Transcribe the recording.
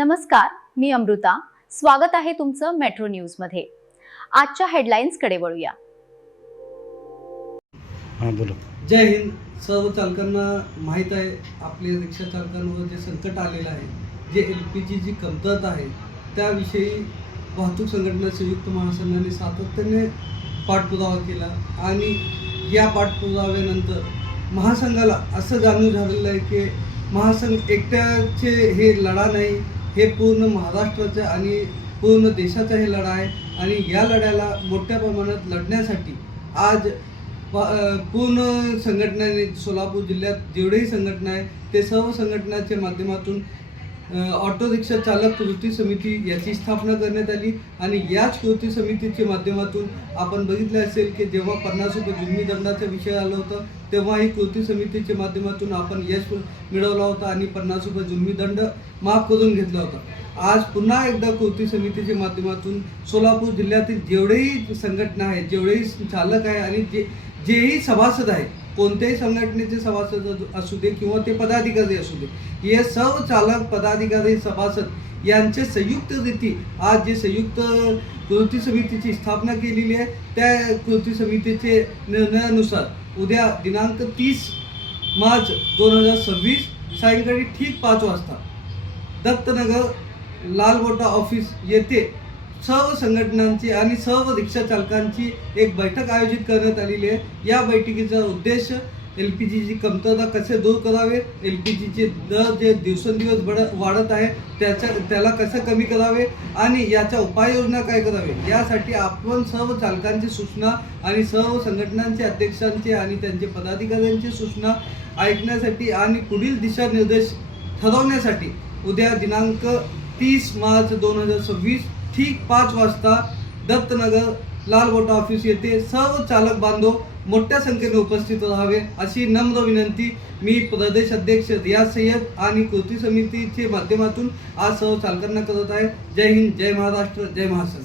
नमस्कार, मी अमृता. स्वागत आहे तुमचं मेट्रो न्यूज मध्ये. आजच्या हेडलाईन्स कडे वळूया. बोला. जय हिंद. सर्व चालकांना माहीत आहे आपले रिक्षा चालकांवर जे संकट आलेलं आहे, जे LPG ची कमतरता आहे, त्याविषयी वाहतूक संघटना संयुक्त महासंघाने सातत्याने पाठपुरावा केला आणि या पाठपुराव्यानंतर महासंघाला असं जाणून झालेलं आहे की महासंघ एकट्याचे हे लढा नाही, हे पूर्ण महाराष्ट्राचा आणि पूर्ण देशाचा हे लढा आहे आणि या लढ्याला मोठ्या प्रमाणात लढण्यासाठी आज पूर्ण संघटनाने सोलापूर जिल्ह्यात जेवढेही संघटना आहे ते सर्व संघटनाच्या माध्यमातून ऑटो रिक्षा चालक कृती समिती याची स्थापना करण्यात आली आणि याच कृती समितीच्या माध्यमातून आपण बघितले असेल की जेव्हा 50 रुपये जुलमी दंडाचा विषय आला होता तेव्हा ही कृती समितीच्या माध्यमातून आपण यश मिळवला होता आणि 50 रुपये जुलमी दंड माफ करून घेतला होता. आज पुन्हा एकदा कृती समितीच्या माध्यमातून सोलापूर जिल्ह्यातील जेवढेही संघटना आहेत, जेवढेही चालक आहे आणि जेही सभासद आहेत, कोणत्याही संघटनेचे सभासद असू दे किंवा ते पदाधिकारी असू दे, हे सर्व चालक पदाधिकारी सभासद यांचे संयुक्तरीती आज जे संयुक्त कृती समितीची स्थापना केलेली आहे त्या कृती समितीचे निर्णयानुसार उद्या दिनांक 30 मार्च 2026 सायंकाळी ठीक 5 वाजता दत्तनगर लालबोटा ऑफिस येथे सर्व संघटनांची आणि सर्व रिक्षा चालकांची एक बैठक आयोजित करण्यात आलेली आहे. या बैठकीचा उद्देश LPGची कमतरता कसे दूर करावे, LPGचे दर जे दिवसेंदिवस वाढत आहे त्याला कसं कमी करावे आणि याच्या उपाययोजना काय करावे, यासाठी आपण सर्व चालकांची सूचना आणि सर्व संघटनांचे अध्यक्षांचे आणि त्यांचे पदाधिकाऱ्यांची सूचना ऐकण्यासाठी आणि पुढील दिशानिर्देश ठरवण्यासाठी उद्या दिनांक 30 मार्च 2026 ठीक 5 वाजता दत्तनगर लालबोटा ऑफिस येथे सर्व चालक बांधव मोठ्या संख्येने उपस्थित राहावे अशी नम्र विनंती मी प्रदेश अध्यक्ष रियाज सय्यद आणि कृती समितीच्या माध्यमातून आज सर्व चालकांना करत आहे. जय हिंद, जय महाराष्ट्र, जय महासंघ.